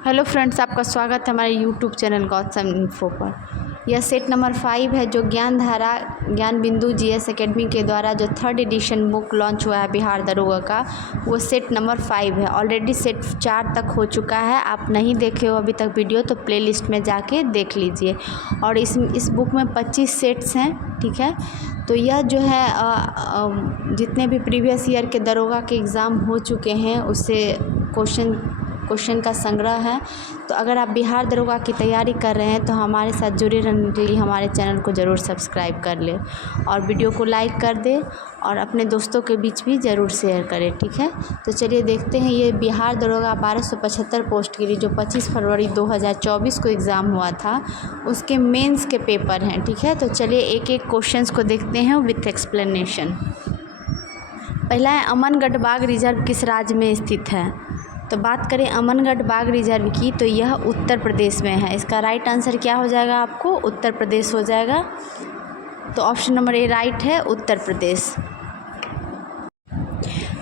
Hello friends, आपका स्वागत है हमारे यूट्यूब चैनल गौतम इन्फो पर। यह सेट नंबर 5 है जो ज्ञान धारा ज्ञान बिंदु जीएस एकेडमी के द्वारा जो 3rd एडिशन बुक लॉन्च हुआ है बिहार दरोगा का, वो सेट नंबर 5 है। ऑलरेडी सेट 4 तक हो चुका है। आप नहीं देखे हो अभी तक वीडियो तो प्लेलिस्ट में जाके देख लीजिए। और इस बुक में 25 सेट्स हैं, ठीक है। तो यह जो है जितने भी प्रीवियस ईयर के दरोगा के एग्ज़ाम हो चुके हैं उससे क्वेश्चन का संग्रह है। तो अगर आप बिहार दरोगा की तैयारी कर रहे हैं तो हमारे साथ जुड़े रहने के लिए हमारे चैनल को ज़रूर सब्सक्राइब कर लें और वीडियो को लाइक कर दें और अपने दोस्तों के बीच भी ज़रूर शेयर करें, ठीक है। तो चलिए देखते हैं ये बिहार दरोगा 1275 पोस्ट के लिए जो 25 फरवरी 2024 को एग्ज़ाम हुआ था उसके मेंस के पेपर हैं, ठीक है। तो चलिए एक एक क्वेश्चंस को देखते हैं विथ एक्सप्लेनेशन। पहला है अमनगढ़ बाग रिजर्व किस राज्य में स्थित है। तो बात करें अमनगढ़ बाग रिजर्व की तो यह उत्तर प्रदेश में है। इसका राइट आंसर क्या हो जाएगा, आपको उत्तर प्रदेश हो जाएगा। तो ऑप्शन नंबर ए राइट है, उत्तर प्रदेश।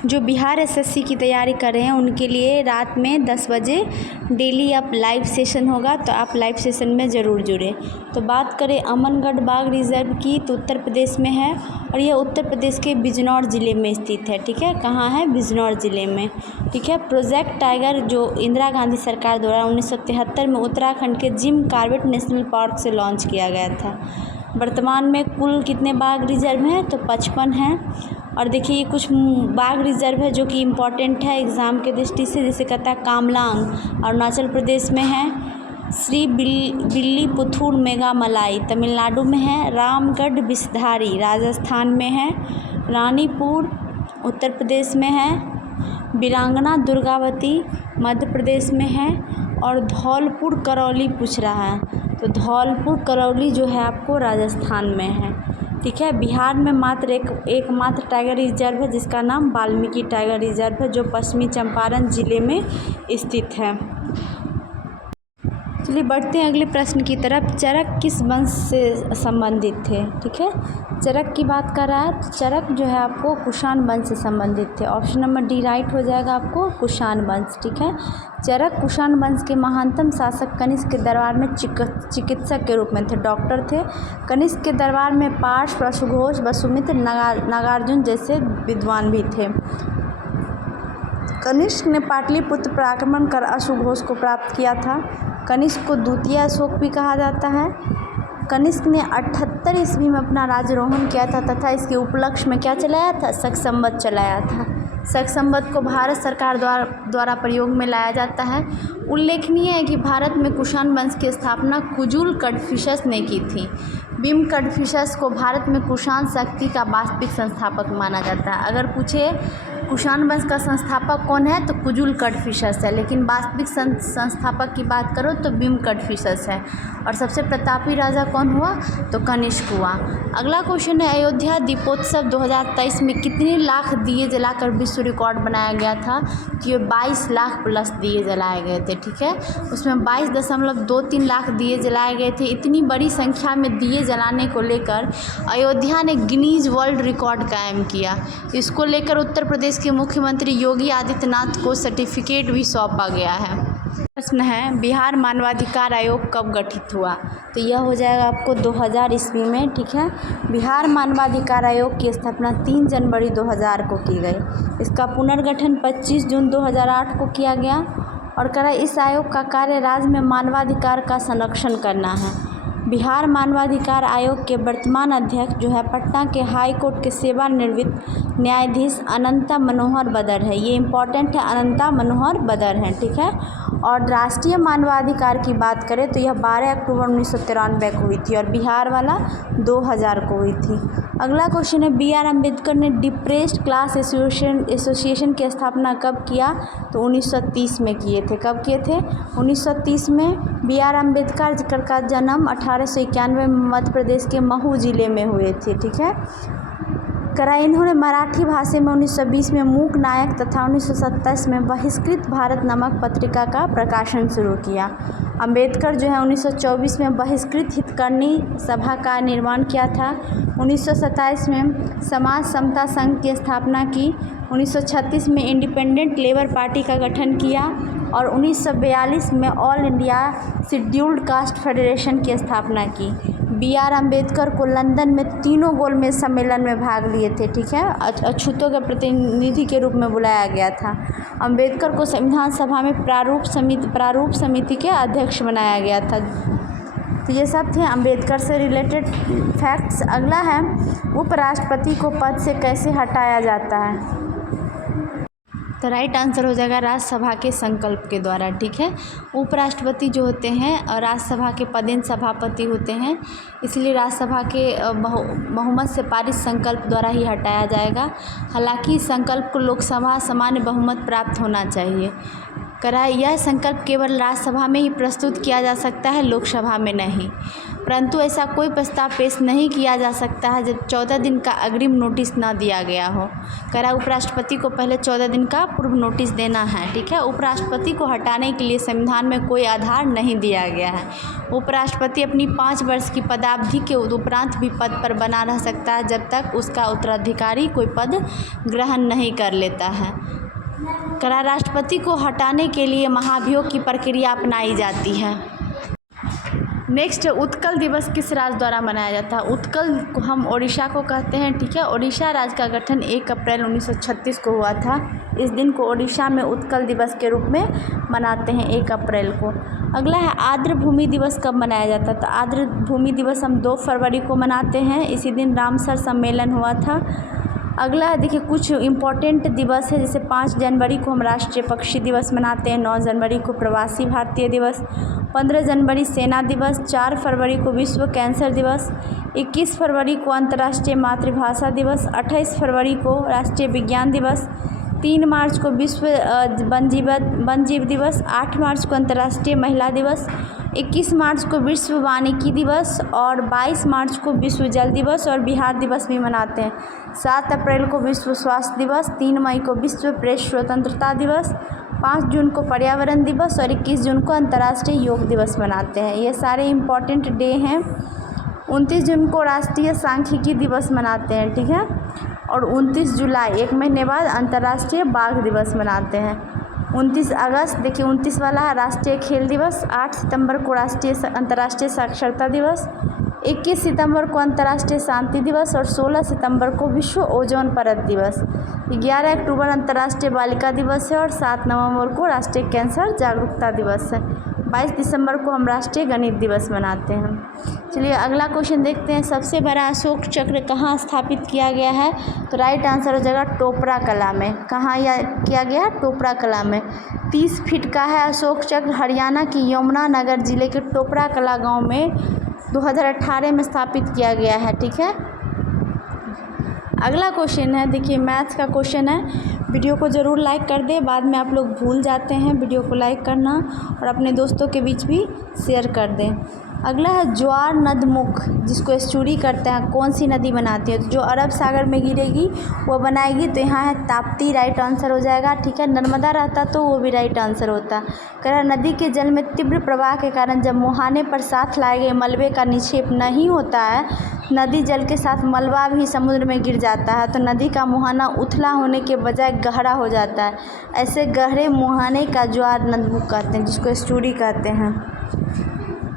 जो बिहार एसएससी की तैयारी कर रहे हैं उनके लिए रात में 10 बजे डेली आप लाइव सेशन होगा, तो आप लाइव सेशन में ज़रूर जुड़े। तो बात करें अमनगढ़ बाग रिजर्व की तो उत्तर प्रदेश में है और यह उत्तर प्रदेश के बिजनौर ज़िले में स्थित है, ठीक है। कहाँ है, बिजनौर ज़िले में, ठीक है। प्रोजेक्ट टाइगर जो इंदिरा गांधी सरकार द्वारा 1973 में उत्तराखंड के जिम कॉर्बेट नेशनल पार्क से लॉन्च किया गया था। वर्तमान में कुल कितने बाघ रिजर्व हैं, तो 55 हैं। और देखिए ये कुछ बाघ रिजर्व है जो कि इम्पॉर्टेंट है एग्ज़ाम के दृष्टि से, जैसे कहता है कामलांग अरुणाचल प्रदेश में है, श्री बिल्ली पुथुर मेघामलाई तमिलनाडु में है, रामगढ़ विषधारी राजस्थान में है, रानीपुर उत्तर प्रदेश में है, वीरांगना दुर्गावती मध्य प्रदेश में है और धौलपुर करौली पूछ रहा है। तो धौलपुर करौली जो है आपको राजस्थान में है, ठीक है। बिहार में मात्र एकमात्र टाइगर रिजर्व है जिसका नाम वाल्मीकि टाइगर रिजर्व है जो पश्चिमी चंपारण ज़िले में स्थित है। चलिए बढ़ते हैं अगले प्रश्न की तरफ। चरक किस वंश से संबंधित थे, ठीक है। चरक की बात कर रहा है तो चरक जो है आपको कुषाण वंश से संबंधित थे। ऑप्शन नंबर डी राइट हो जाएगा आपको, कुषाण वंश, ठीक है। चरक कुषाण वंश के महानतम शासक कनिष्क के दरबार में चिकित्सक के रूप में थे, डॉक्टर थे। कनिष्क के दरबार में पार्श, अशुघोष, वसुमित्र, नागार्जुन जैसे विद्वान भी थे। कनिष्क ने पाटलिपुत्र पर आक्रमण कर अशुघोष को प्राप्त किया था। कनिष्क को द्वितीय अशोक भी कहा जाता है। कनिष्क ने 78 ईस्वी में अपना राज्यारोहण किया था तथा इसके उपलक्ष्य में क्या चलाया था, शक संवत चलाया था। शक संवत को भारत सरकार द्वारा प्रयोग में लाया जाता है। उल्लेखनीय है कि भारत में कुषाण वंश की स्थापना कुजुल कडफिशस ने की थी। बिम कडफिशस को भारत में कुषाण शक्ति का वास्तविक संस्थापक माना जाता है। अगर पूछे कुषाण वंश का संस्थापक कौन है तो कुजुल कडफिशस है, लेकिन वास्तविक संस्थापक की बात करो तो बिम कडफिशस है। और सबसे प्रतापी राजा कौन हुआ, तो कनिष्क हुआ। अगला क्वेश्चन है अयोध्या दीपोत्सव 2023 में कितने लाख दिए जलाकर विश्व रिकॉर्ड बनाया गया था। तो ये 22 लाख प्लस दिए जलाए गए थे, ठीक है। उसमें 22.23 लाख दिए जलाए गए थे। इतनी बड़ी संख्या में दिए जलाने को लेकर अयोध्या ने गिनीज वर्ल्ड रिकॉर्ड कायम किया। इसको लेकर उत्तर प्रदेश के मुख्यमंत्री योगी आदित्यनाथ को सर्टिफिकेट भी सौंपा गया है। प्रश्न है बिहार मानवाधिकार आयोग कब गठित हुआ। तो यह हो जाएगा आपको 2000 ईस्वी में, ठीक है। बिहार मानवाधिकार आयोग की स्थापना 3 जनवरी 2000 को की गई। इसका पुनर्गठन 25 जून 2008 को किया गया और करा इस आयोग का कार्य राज्य में मानवाधिकार का संरक्षण करना है। बिहार मानवाधिकार आयोग के वर्तमान अध्यक्ष जो है पटना के हाई कोर्ट के सेवानिवृत्त न्यायाधीश अनंता मनोहर बदर है। ये इम्पॉर्टेंट है, अनंता मनोहर बदर हैं, ठीक है। और राष्ट्रीय मानवाधिकार की बात करें तो यह 12 अक्टूबर 1993 को हुई थी और बिहार वाला 2000 को हुई थी। अगला क्वेश्चन है बी आर अम्बेडकर ने डिप्रेस्ड क्लास एसोसिएशन की स्थापना कब किया। तो 1930 में किए थे। कब किए थे, 1930 में। बी आर अम्बेडकर का जन्म 1891 में मध्य प्रदेश के महू जिले में हुए थे, ठीक है। करा इन्होंने मराठी भाषा में 1920 में मूक नायक तथा 1927 में बहिष्कृत भारत नामक पत्रिका का प्रकाशन शुरू किया। अंबेडकर जो है 1924 में बहिष्कृत हितकर्णी सभा का निर्माण किया था। 1927 में समाज समता संघ की स्थापना की। 1936 में इंडिपेंडेंट लेबर पार्टी का गठन किया और 1942 में all India scheduled caste federation की स्थापना की। B.R. अम्बेडकर को लंदन में तीनों गोलमेज सम्मेलन में भाग लिए थे, ठीक है, अछूतों के प्रतिनिधि के रूप में बुलाया गया था। अम्बेडकर को संविधान सभा में प्रारूप समिति के अध्यक्ष बनाया गया था। तो ये सब थे अम्बेडकर से रिलेटेड फैक्ट्स। अगला है उपराष्ट्रपति को पद से कैसे हटाया जाता है। तो राइट आंसर हो जाएगा राज्यसभा के संकल्प के द्वारा, ठीक है। उपराष्ट्रपति जो होते हैं राज्यसभा के पदेन सभापति होते हैं, इसलिए राज्यसभा के बहुमत से पारित संकल्प द्वारा ही हटाया जाएगा। हालांकि इस संकल्प को लोकसभा सामान्य बहुमत प्राप्त होना चाहिए। यह संकल्प केवल राज्यसभा में ही प्रस्तुत किया जा सकता है, लोकसभा में नहीं। परंतु ऐसा कोई प्रस्ताव पेश नहीं किया जा सकता है जब 14 दिन का अग्रिम नोटिस न दिया गया हो। उपराष्ट्रपति को पहले 14 दिन का पूर्व नोटिस देना है, ठीक है। उपराष्ट्रपति को हटाने के लिए संविधान में कोई आधार नहीं दिया गया है। उपराष्ट्रपति अपनी 5 वर्ष की पदावधि के उपरांत भी पद पर बना रह सकता है जब तक उसका उत्तराधिकारी कोई पद ग्रहण नहीं कर लेता है। राष्ट्रपति को हटाने के लिए महाभियोग की प्रक्रिया अपनाई जाती है। नेक्स्ट, उत्कल दिवस किस राज्य द्वारा मनाया जाता है। उत्कल को हम ओडिशा को कहते हैं, ठीक है। ओडिशा राज्य का गठन 1 अप्रैल 1936 को हुआ था। इस दिन को ओडिशा में उत्कल दिवस के रूप में मनाते हैं 1 अप्रैल को। अगला है आर्द्र भूमि दिवस कब मनाया जाता है। तो आर्द्र भूमि दिवस हम 2 फरवरी को मनाते हैं। इसी दिन रामसर सम्मेलन हुआ था। अगला है, देखिए कुछ इम्पोर्टेंट दिवस है, जैसे 5 जनवरी को हम राष्ट्रीय पक्षी दिवस मनाते हैं, 9 जनवरी को प्रवासी भारतीय दिवस, 15 जनवरी सेना दिवस, 4 फरवरी को विश्व कैंसर दिवस, 21 फरवरी को अंतर्राष्ट्रीय मातृभाषा दिवस, 28 फरवरी को राष्ट्रीय विज्ञान दिवस, 3 मार्च को विश्व वन जीव दिवस, 8 मार्च को अंतर्राष्ट्रीय महिला दिवस, 21 मार्च को विश्व वानिकी दिवस और 22 मार्च को विश्व जल दिवस और बिहार दिवस भी मनाते हैं। 7 अप्रैल को विश्व स्वास्थ्य दिवस, 3 मई को विश्व प्रेस स्वतंत्रता दिवस, 5 जून को पर्यावरण दिवस और 21 जून को अंतर्राष्ट्रीय योग दिवस मनाते हैं। ये सारे इम्पॉर्टेंट डे हैं। 29 जून को राष्ट्रीय सांख्यिकी दिवस मनाते हैं, ठीक है। और 29 जुलाई 1 महीने बाद अंतर्राष्ट्रीय बाघ दिवस मनाते हैं। 29 अगस्त, देखिए 29 वाला है राष्ट्रीय खेल दिवस, 8 सितंबर को अंतर्राष्ट्रीय साक्षरता दिवस, 21 सितंबर को अंतर्राष्ट्रीय शांति दिवस और 16 सितंबर को विश्व ओजोन परत दिवस, 11 अक्टूबर अंतर्राष्ट्रीय बालिका दिवस है और 7 नवंबर को राष्ट्रीय कैंसर जागरूकता दिवस है, 22 दिसंबर को हम राष्ट्रीय गणित दिवस मनाते हैं। चलिए अगला क्वेश्चन देखते हैं। सबसे बड़ा अशोक चक्र कहाँ स्थापित किया गया है। तो राइट आंसर हो जाएगा टोपरा कला में। कहाँ यह किया गया है, टोपरा कला में। 30 फीट का है अशोक चक्र, हरियाणा की यमुनानगर जिले के टोपरा कला गाँव में 2018 में स्थापित किया गया है, ठीक है। अगला क्वेश्चन है, देखिए मैथ्स का क्वेश्चन है। वीडियो को ज़रूर लाइक कर दें, बाद में आप लोग भूल जाते हैं वीडियो को लाइक करना और अपने दोस्तों के बीच भी शेयर कर दें। अगला है ज्वार नदमुख, जिसको एस्चुरी करते हैं, कौन सी नदी बनाती है। तो जो अरब सागर में गिरेगी वो बनाएगी। तो यहाँ है ताप्ती, राइट आंसर हो जाएगा, ठीक है। नर्मदा रहता तो वो भी राइट आंसर होता। कह नदी के जल में तीव्र प्रवाह के कारण जब मुहाने पर साथ लाए गए मलबे का निक्षेप नहीं होता है, नदी जल के साथ मलबा भी समुद्र में गिर जाता है, तो नदी का मुहाना उथला होने के बजाय गहरा हो जाता है। ऐसे गहरे मुहाने का ज्वार नदमुख कहते हैं, जिसको एस्चुरी कहते हैं।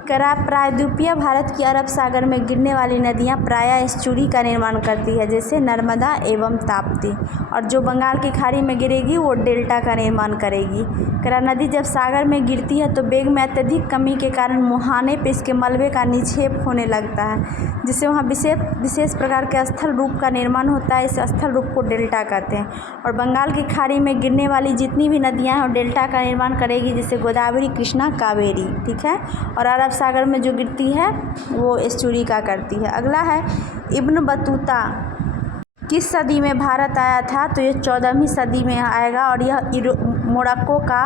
प्रायद्वीपीय भारत की अरब सागर में गिरने वाली नदियां प्रायः एस्चुरी का निर्माण करती है, जैसे नर्मदा एवं ताप्ती। और जो बंगाल की खाड़ी में गिरेगी वो डेल्टा का निर्माण करेगी। नदी जब सागर में गिरती है तो वेग में अत्यधिक कमी के कारण मुहाने पे इसके मलबे का निक्षेप होने लगता है, जिससे वहाँ विशेष प्रकार के स्थल रूप का निर्माण होता है। इस स्थल रूप को डेल्टा कहते हैं। और बंगाल की खाड़ी में गिरने वाली जितनी भी नदियाँ हैं वो डेल्टा का निर्माण करेगी, जैसे गोदावरी, कृष्णा, कावेरी, ठीक है। और अरब सागर में जो गिरती है वो एस्चुरी का करती है। अगला है इब्न बतूता किस सदी में भारत आया था। तो ये 14वीं सदी में आएगा और यह मोरक्को का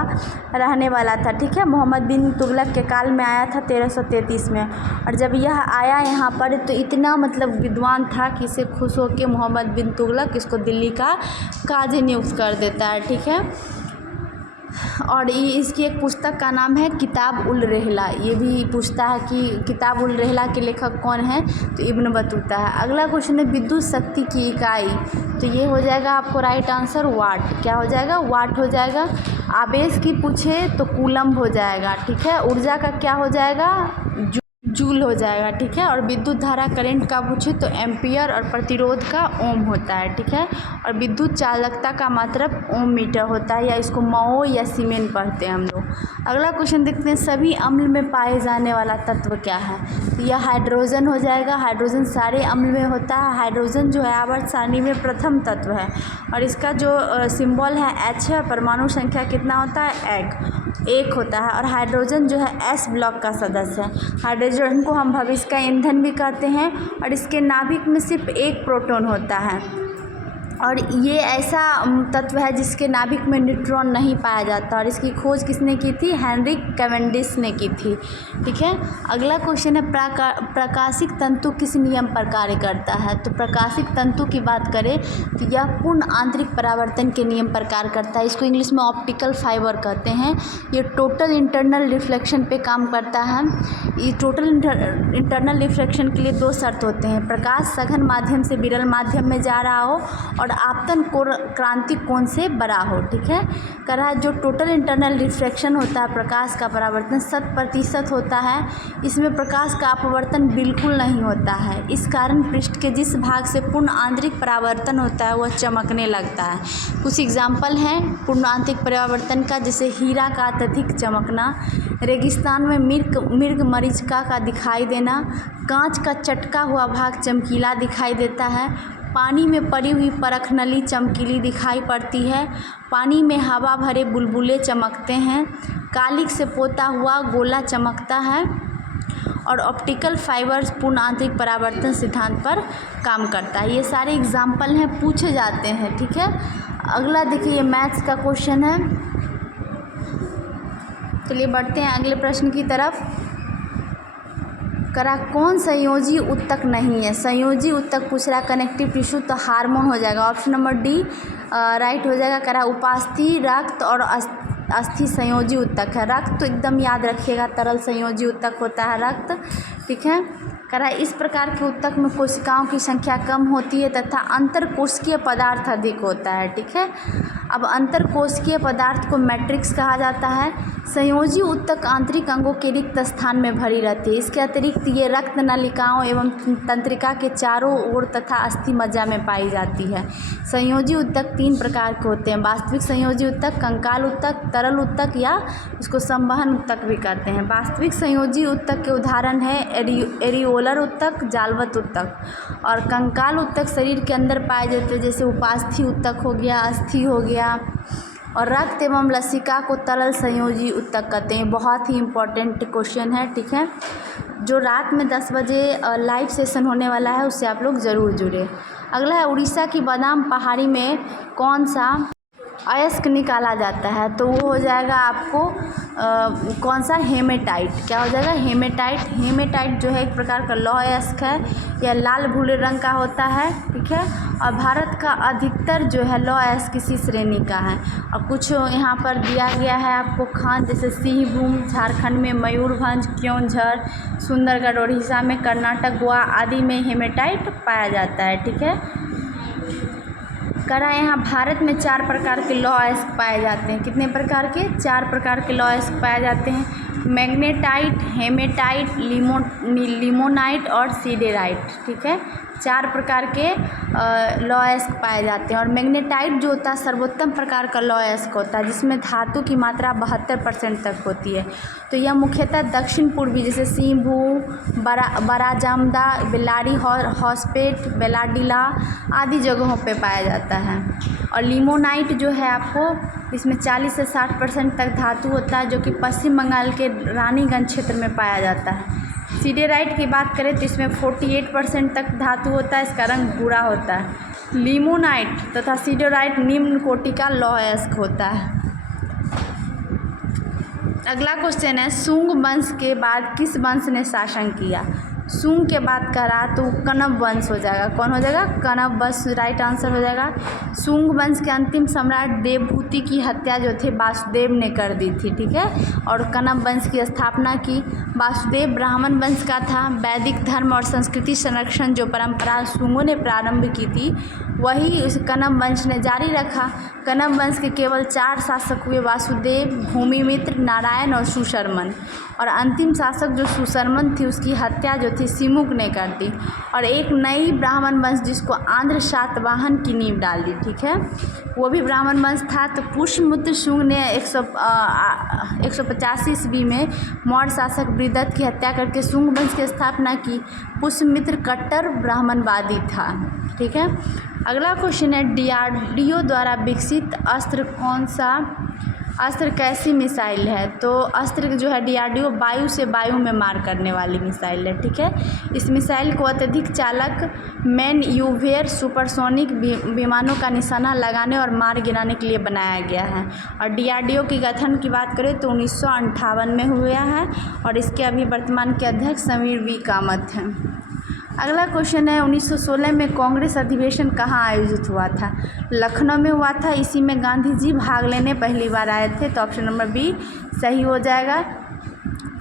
रहने वाला था। ठीक है, मोहम्मद बिन तुगलक के काल में आया था 1333 में। और जब यह आया यहाँ पर तो इतना मतलब विद्वान था कि इसे खुश होकर मोहम्मद बिन तुगलक इसको दिल्ली का काजी नियुक्त कर देता है। ठीक है, और इसकी एक पुस्तक का नाम है किताब उल रहला। ये भी पूछता है कि किताब उल रहला के लेखक कौन है, तो इब्न बतूता है। अगला क्वेश्चन है विद्युत शक्ति की इकाई, तो ये हो जाएगा आपको राइट आंसर वाट। क्या हो जाएगा? वाट हो जाएगा। आवेश की पूछे तो कूलम्ब हो जाएगा। ठीक है, ऊर्जा का क्या हो जाएगा? जूल हो जाएगा। ठीक है, और विद्युत धारा करंट का पूछे तो एम्पियर, और प्रतिरोध का ओम होता है। ठीक है, और विद्युत चालकता का मतलब ओम मीटर होता है, या इसको मो या सीमेन पढ़ते हैं हम लोग। अगला क्वेश्चन देखते हैं सभी अम्ल में पाए जाने वाला तत्व क्या है, तो यह हाइड्रोजन हो जाएगा। हाइड्रोजन सारे अम्ल में होता है। हाइड्रोजन जो है आवर्त सारणी में प्रथम तत्व है, और इसका जो सिंबल है H है। परमाणु संख्या कितना होता है? एक होता है। और हाइड्रोजन जो है S ब्लॉक का सदस्य है। हाइड्रोजन को हम भविष्य का ईंधन भी कहते हैं, और इसके नाभिक में सिर्फ एक प्रोटॉन होता है, और ये ऐसा तत्व है जिसके नाभिक में न्यूट्रॉन नहीं पाया जाता। और इसकी खोज किसने की थी? हेनरिक कैवेंडिश ने की थी। ठीक है, अगला क्वेश्चन है प्रकाशिक तंतु किस नियम पर कार्य करता है, तो प्रकाशिक तंतु की बात करें तो यह पूर्ण आंतरिक परावर्तन के नियम पर कार्य करता है। इसको इंग्लिश में ऑप्टिकल फाइबर कहते हैं। ये टोटल इंटरनल रिफ्लेक्शन पे काम करता है। ये टोटल इंटरनल रिफ्लेक्शन के लिए दो शर्त होते हैं, प्रकाश सघन माध्यम से विरल माध्यम में जा रहा हो, और आपतन क्रांति कोण से बड़ा हो। ठीक है, कह रहा है जो टोटल इंटरनल रिफ्रैक्शन होता है, प्रकाश का परावर्तन 100% होता है। इसमें प्रकाश का अपवर्तन बिल्कुल नहीं होता है। इस कारण पृष्ठ के जिस भाग से पूर्ण आंतरिक परावर्तन होता है वह चमकने लगता है। कुछ एग्जाम्पल हैं पूर्ण आंतरिक परावर्तन का, जैसे हीरा का अत्यधिक चमकना, रेगिस्तान में मृग मरीचिका का दिखाई देना, कांच का चटका हुआ भाग चमकीला दिखाई देता है, पानी में पड़ी हुई परखनली चमकीली दिखाई पड़ती है, पानी में हवा भरे बुलबुले चमकते हैं, कालिक से पोता हुआ गोला चमकता है, और ऑप्टिकल फाइबर्स पूर्ण आंतरिक परावर्तन सिद्धांत पर काम करता है। ये सारे एग्जाम्पल हैं, पूछे जाते हैं। ठीक है, अगला देखिए ये मैथ्स का क्वेश्चन है। चलिए बढ़ते हैं अगले प्रश्न की तरफ। करा कौन संयोजी उत्तक नहीं है? संयोजी उत्तक पूछ रहा है, कनेक्टिव टिश्यू तो हार्मोन हो जाएगा, ऑप्शन नंबर डी राइट हो जाएगा। करा उपास्थि, रक्त और अस्थि संयोजी उत्तक है। रक्त तो एकदम याद रखिएगा, तरल संयोजी उत्तक होता है रक्त। ठीक है, करा इस प्रकार के उत्तक में कोशिकाओं की संख्या कम होती है तथा अंतरकोशिकीय पदार्थ अधिक होता है। ठीक है, अब अंतरकोशिकीय पदार्थ को मैट्रिक्स कहा जाता है। संयोजी उत्तक आंतरिक अंगों के रिक्त स्थान में भरी रहती है। इसके अतिरिक्त ये रक्त नलिकाओं एवं तंत्रिका के चारों ओर तथा अस्थि मज्जा में पाई जाती है। संयोजी उत्तक 3 प्रकार के होते हैं, वास्तविक संयोजी उत्तक, कंकाल उत्तक, तरल उत्तक, या इसको संवहन उत्तक भी कहते हैं। वास्तविक संयोजी उत्तक के उदाहरण है एरियोलर उत्तक, जालवत उत्तक, और कंकाल उत्तक शरीर के अंदर पाए जाते हैं, जैसे उपास्थि उत्तक हो गया, अस्थि हो गया। और रक्त एवं लसिका को तरल संयोजी उत्तक कहते हैं। बहुत ही इम्पोर्टेंट क्वेश्चन है। ठीक है, जो रात में 10 बजे लाइव सेशन होने वाला है उससे आप लोग ज़रूर जुड़े। अगला है उड़ीसा की बादाम पहाड़ी में कौन सा अयस्क निकाला जाता है, तो वो हो जाएगा आपको कौन सा? हेमेटाइट। क्या हो जाएगा? हेमेटाइट। हेमेटाइट जो है एक प्रकार का लौह अयस्क है, यह लाल भूरे रंग का होता है। ठीक है, और भारत का अधिकतर जो है लौह अयस्क इसी श्रेणी का है। और कुछ यहाँ पर दिया गया है आपको खान, जैसे सिंहभूम झारखंड में, मयूरभंज, क्योंझर, सुंदरगढ़ उड़ीसा में, कर्नाटक, गोवा आदि में हेमेटाइट पाया जाता है। ठीक है, करा यहाँ भारत में 4 प्रकार के लौह अयस्क पाए जाते हैं। कितने प्रकार के? 4 प्रकार के लौह अयस्क पाए जाते हैं, मैग्नेटाइट, हेमेटाइट, लिमोनाइट और सीडेराइट। ठीक है, 4 प्रकार के लौह अयस्क पाए जाते हैं। और मैग्नेटाइट जो होता है सर्वोत्तम प्रकार का लौह अयस्क होता है, जिसमें धातु की मात्रा 72% तक होती है। तो यह मुख्यतः दक्षिण पूर्वी जैसे सिंहभू, बराजामदा, बेल्लारी हॉस्पेट, बेलाडीला आदि जगहों पे पाया जाता है। और लिमोनाइट जो है आपको इसमें 40 से 60% तक धातु होता है, जो कि पश्चिम बंगाल के रानीगंज क्षेत्र में पाया जाता है। सीडेराइट की बात करें तो इसमें 48% तक धातु होता है, इसका रंग भूरा होता है। लिमोनाइट तथा सीडेराइट निम्न कोटि का लौह अयस्क होता है। अगला क्वेश्चन है, शुंग वंश के बाद किस वंश ने शासन किया? शुंग के बाद करा तो कण्व वंश हो जाएगा। कौन हो जाएगा? कण्व वंश राइट आंसर हो जाएगा। शुंग वंश के अंतिम सम्राट देवभूति की हत्या जो थे वासुदेव ने कर दी थी, ठीक है। और कण्व वंश की स्थापना की वासुदेव ब्राह्मण वंश का था। वैदिक धर्म और संस्कृति संरक्षण जो परंपरा शुंगों ने प्रारंभ की थी वही उस कण्व वंश ने जारी रखा। कण्व वंश के केवल 4 शासक हुए, वासुदेव, भूमिमित्र, नारायण और सुशर्मन। और अंतिम शासक जो सुशर्मन थी उसकी हत्या जो थी सिमुक ने कर दी और एक नई ब्राह्मण वंश जिसको आंध्र सातवाहन की नींव डाल दी, ठीक है। वो भी ब्राह्मण वंश था। तो पुष्यमित्र शुंग ने 185 ईस्वी में मौर्य शासक बृहदत्त की हत्या करके शुंग वंश की स्थापना की। पुष्यमित्र कट्टर ब्राह्मणवादी था, ठीक है। अगला क्वेश्चन है, DRDO द्वारा विकसित अस्त्र कौन सा अस्त्र कैसी मिसाइल है? तो अस्त्र जो है DRDO वायु से वायु में मार करने वाली मिसाइल है, ठीक है। इस मिसाइल को अत्यधिक चालक मैन्यूवेयर सुपरसोनिक विमानों का निशाना लगाने और मार गिराने के लिए बनाया गया है। और DRDO की गठन की बात करें तो 1958 में हुआ है और इसके अभी वर्तमान के अध्यक्ष समीर V कामत हैं। अगला क्वेश्चन है, 1916 में कांग्रेस अधिवेशन कहाँ आयोजित हुआ था? लखनऊ में हुआ था। इसी में गांधी जी भाग लेने पहली बार आए थे, तो ऑप्शन नंबर बी सही हो जाएगा।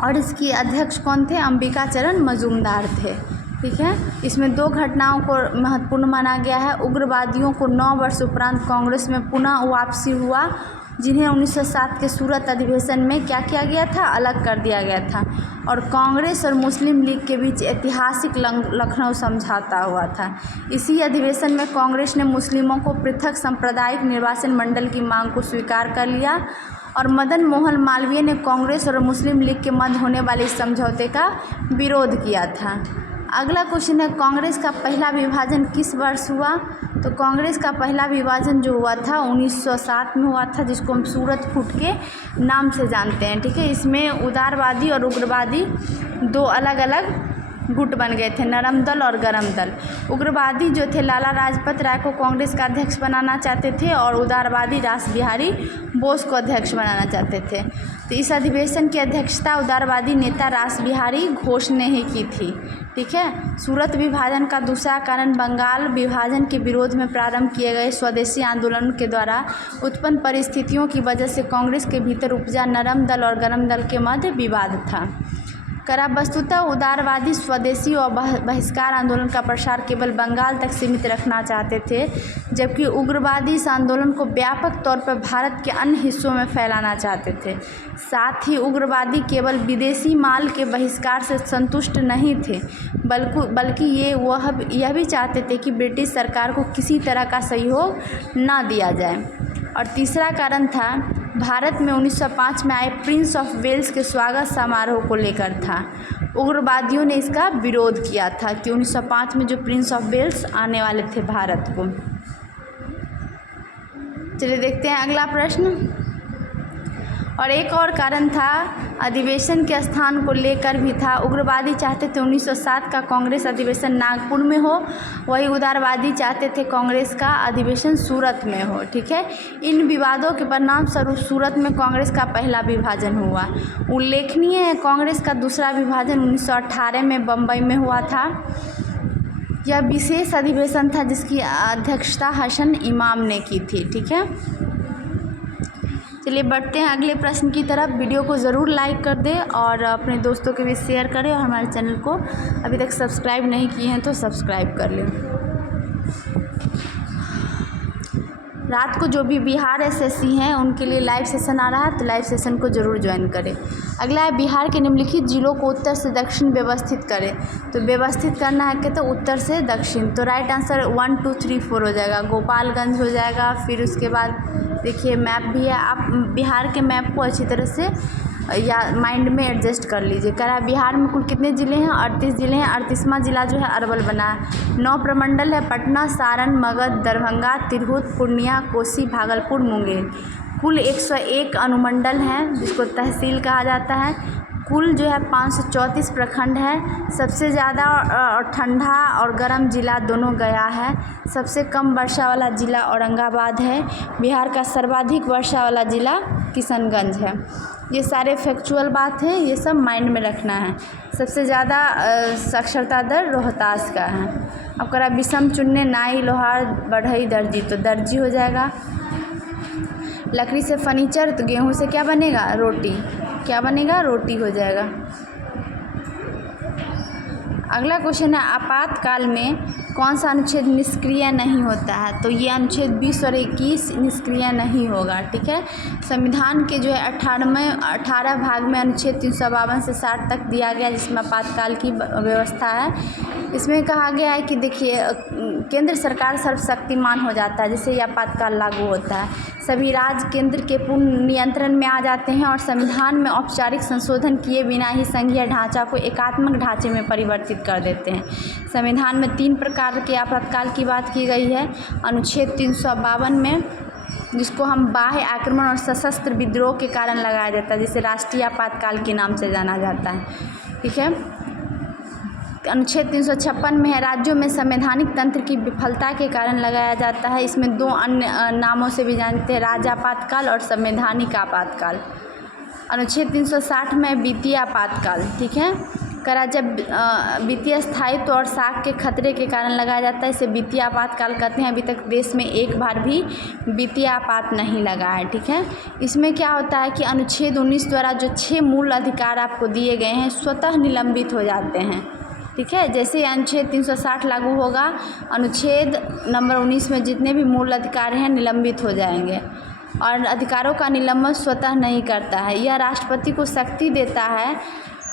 और इसकी अध्यक्ष कौन थे? अंबिका चरण मजूमदार थे, ठीक है। इसमें 2 घटनाओं को महत्वपूर्ण माना गया है। उग्रवादियों को 9 वर्ष उपरांत कांग्रेस में पुनः वापसी हुआ, जिन्हें 1907 के सूरत अधिवेशन में क्या किया गया था? अलग कर दिया गया था। और कांग्रेस और मुस्लिम लीग के बीच ऐतिहासिक लखनऊ समझौता हुआ था। इसी अधिवेशन में कांग्रेस ने मुस्लिमों को पृथक सांप्रदायिक निर्वाचन मंडल की मांग को स्वीकार कर लिया और मदन मोहन मालवीय ने कांग्रेस और मुस्लिम लीग के मध्य होने वाले इस समझौते का विरोध किया था। अगला क्वेश्चन है, कांग्रेस का पहला विभाजन किस वर्ष हुआ? तो कांग्रेस का पहला विभाजन जो हुआ था 1907 में हुआ था, जिसको हम सूरत फूट के नाम से जानते हैं, ठीक है। इसमें उदारवादी और उग्रवादी 2 अलग अलग गुट बन गए थे, नरम दल और गरम दल। उग्रवादी जो थे लाला लाजपत राय को कांग्रेस का अध्यक्ष बनाना चाहते थे और उदारवादी रास बिहारी बोस को अध्यक्ष बनाना चाहते थे। तो इस अधिवेशन की अध्यक्षता उदारवादी नेता रास बिहारी घोष ने ही की थी, ठीक है। सूरत विभाजन का दूसरा कारण बंगाल विभाजन के विरोध में प्रारंभ किए गए स्वदेशी आंदोलन के द्वारा उत्पन्न परिस्थितियों की वजह से कांग्रेस के भीतर उपजा नरम दल और गरम दल के मध्य विवाद था। करा वस्तुतः उदारवादी स्वदेशी और बहिष्कार आंदोलन का प्रसार केवल बंगाल तक सीमित रखना चाहते थे, जबकि उग्रवादी इस आंदोलन को व्यापक तौर पर भारत के अन्य हिस्सों में फैलाना चाहते थे। साथ ही उग्रवादी केवल विदेशी माल के बहिष्कार से संतुष्ट नहीं थे, बल्कि यह भी चाहते थे कि ब्रिटिश सरकार को किसी तरह का सहयोग न दिया जाए। और तीसरा कारण था भारत में 1905 में आए प्रिंस ऑफ वेल्स के स्वागत समारोह को लेकर था। उग्रवादियों ने इसका विरोध किया था कि 1905 में जो प्रिंस ऑफ वेल्स आने वाले थे भारत को। चलिए देखते हैं अगला प्रश्न। और एक और कारण था अधिवेशन के स्थान को लेकर भी था। उग्रवादी चाहते थे 1907 का कांग्रेस अधिवेशन नागपुर में हो, वही उदारवादी चाहते थे कांग्रेस का अधिवेशन सूरत में हो, ठीक है। इन विवादों के परिणाम स्वरूप सूरत में कांग्रेस का पहला विभाजन हुआ। उल्लेखनीय है कांग्रेस का दूसरा विभाजन 1918 में बम्बई में हुआ था। यह विशेष अधिवेशन था जिसकी अध्यक्षता हसन इमाम ने की थी, ठीक है। चलिए बढ़ते हैं अगले प्रश्न की तरफ। वीडियो को ज़रूर लाइक कर दें और अपने दोस्तों के बीच शेयर करें और हमारे चैनल को अभी तक सब्सक्राइब नहीं किए हैं तो सब्सक्राइब कर लें। रात को जो भी बिहार SSC हैं उनके लिए लाइव सेशन आ रहा है, तो लाइव सेशन को ज़रूर ज्वाइन करें। अगला है बिहार के निम्नलिखित जिलों को उत्तर से दक्षिण व्यवस्थित करें। तो व्यवस्थित करना है कहते उत्तर से दक्षिण, तो राइट आंसर 1 2 3 4 हो जाएगा। गोपालगंज हो जाएगा। फिर उसके बाद देखिए मैप भी है, आप बिहार के मैप को अच्छी तरह से या माइंड में एडजस्ट कर लीजिए। कह रहा है बिहार में कुल कितने ज़िले हैं? 38 ज़िले हैं। 38वां जिला जो है अरवल बना है। 9 प्रमंडल है, पटना, सारण, मगध, दरभंगा, तिरहुत, पूर्णिया, कोसी, भागलपुर, मुंगेर। कुल 101 अनुमंडल हैं जिसको तहसील कहा जाता है। कुल जो है 534 प्रखंड है। सबसे ज़्यादा ठंडा और गर्म ज़िला दोनों गया है। सबसे कम वर्षा वाला ज़िला औरंगाबाद है। बिहार का सर्वाधिक वर्षा वाला ज़िला किशनगंज है। ये सारे फैक्चुअल बात है, ये सब माइंड में रखना है। सबसे ज़्यादा साक्षरता दर रोहतास का है। अब करा विषम चुनने नाई लोहार बढ़ई दर्जी, तो दर्जी हो जाएगा। लकड़ी से फर्नीचर, तो गेहूं से क्या बनेगा, रोटी। क्या बनेगा, रोटी हो जाएगा। अगला क्वेश्चन है आपातकाल में कौन सा अनुच्छेद निष्क्रिय नहीं होता है, तो ये अनुच्छेद 20 और 21 निष्क्रिय नहीं होगा। ठीक है, संविधान के जो है 18 भाग में अनुच्छेद 352 से 60 तक दिया गया, जिसमें आपातकाल की व्यवस्था है। इसमें कहा गया है कि देखिए केंद्र सरकार सर्वशक्तिमान हो जाता है जिससे यह आपातकाल लागू होता है। सभी राज्य केंद्र के पूर्ण नियंत्रण में आ जाते हैं और संविधान में औपचारिक संशोधन किए बिना ही संघीय ढांचा को एकात्मक ढांचे में परिवर्तित कर देते हैं। संविधान में 3 प्रकार के आपातकाल की बात की गई है। अनुच्छेद 352 में, जिसको हम बाह्य आक्रमण और सशस्त्र विद्रोह के कारण लगाया जाता है, जिसे राष्ट्रीय आपातकाल के नाम से जाना जाता है। ठीक है, अनुच्छेद 356 में है राज्यों में संवैधानिक तंत्र की विफलता के कारण लगाया जाता है। इसमें 2 अन्य नामों से भी जानते हैं, राज्य आपातकाल और संवैधानिक आपातकाल। अनुच्छेद 360 में वित्तीय आपातकाल। ठीक है, करा जब वित्तीय स्थायित्व और साख के खतरे के कारण लगाया जाता है, इसे वित्तीय आपातकाल कहते हैं। अभी तक देश में एक बार भी वित्तीय आपात नहीं लगा है। ठीक है, इसमें क्या होता है कि अनुच्छेद 19 द्वारा जो 6 मूल अधिकार आपको दिए गए हैं स्वतः निलंबित हो जाते हैं। ठीक है, जैसे अनुच्छेद 360 लागू होगा, अनुच्छेद नंबर 19 में जितने भी मूल अधिकार हैं निलंबित हो जाएंगे और अधिकारों का निलंबन स्वतः नहीं करता है। यह राष्ट्रपति को शक्ति देता है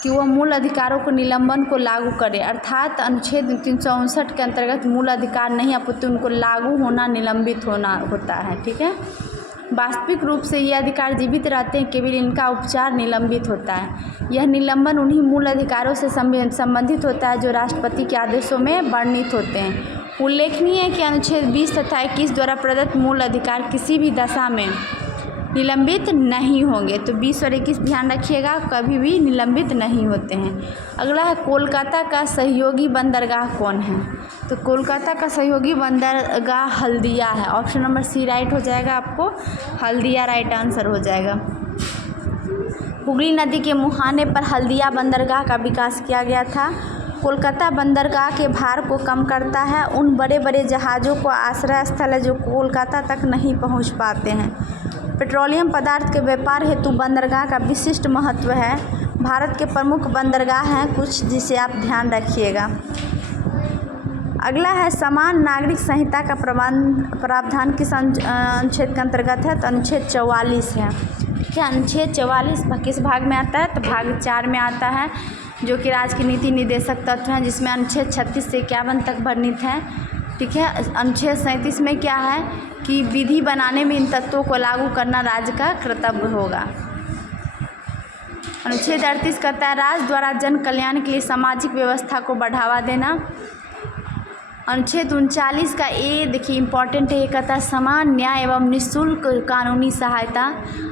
कि वह मूल अधिकारों को निलंबन को लागू करे, अर्थात अनुच्छेद 359 के अंतर्गत मूल अधिकार नहीं अपितु उनको लागू होना, निलंबित होना होता है। ठीक है, वास्तविक रूप से ये अधिकार जीवित रहते हैं, केवल इनका उपचार निलंबित होता है। यह निलंबन उन्हीं मूल अधिकारों से संबंधित होता है जो राष्ट्रपति के आदेशों में वर्णित होते हैं। उल्लेखनीय है कि अनुच्छेद 20 तथा 21 द्वारा प्रदत्त मूल अधिकार किसी भी दशा में निलंबित नहीं होंगे। तो 20 और 21 ध्यान रखिएगा, कभी भी निलंबित नहीं होते हैं। अगला है कोलकाता का सहयोगी बंदरगाह कौन है, तो कोलकाता का सहयोगी बंदरगाह हल्दिया है। ऑप्शन नंबर सी राइट हो जाएगा, आपको हल्दिया राइट आंसर हो जाएगा। हुगली नदी के मुहाने पर हल्दिया बंदरगाह का विकास किया गया था। कोलकाता बंदरगाह के भार को कम करता है। उन बड़े बड़े जहाज़ों को आश्रय स्थल है जो कोलकाता तक नहीं पहुंच पाते हैं। पेट्रोलियम पदार्थ के व्यापार हेतु बंदरगाह का विशिष्ट महत्व है। भारत के प्रमुख बंदरगाह हैं कुछ, जिसे आप ध्यान रखिएगा। अगला है समान नागरिक संहिता का प्रावधान किस अनुच्छेद के अंतर्गत है, तो अनुच्छेद 44 है। ठीक है, अनुच्छेद 44 किस भाग में आता है, तो भाग 4 में आता है, जो कि राज्य की नीति निर्देशक तत्व हैं, जिसमें अनुच्छेद 36 से 51 तक वर्णित है। ठीक है, अनुच्छेद 37 में क्या है कि विधि बनाने में इन तत्वों को लागू करना राज्य का कर्तव्य होगा। अनुच्छेद 38 कहता है राज्य द्वारा जन कल्याण के लिए सामाजिक व्यवस्था को बढ़ावा देना। अनुच्छेद 39 का ए देखिए इंपॉर्टेंट है, ये कहता है समान न्याय एवं निःशुल्क कानूनी सहायता।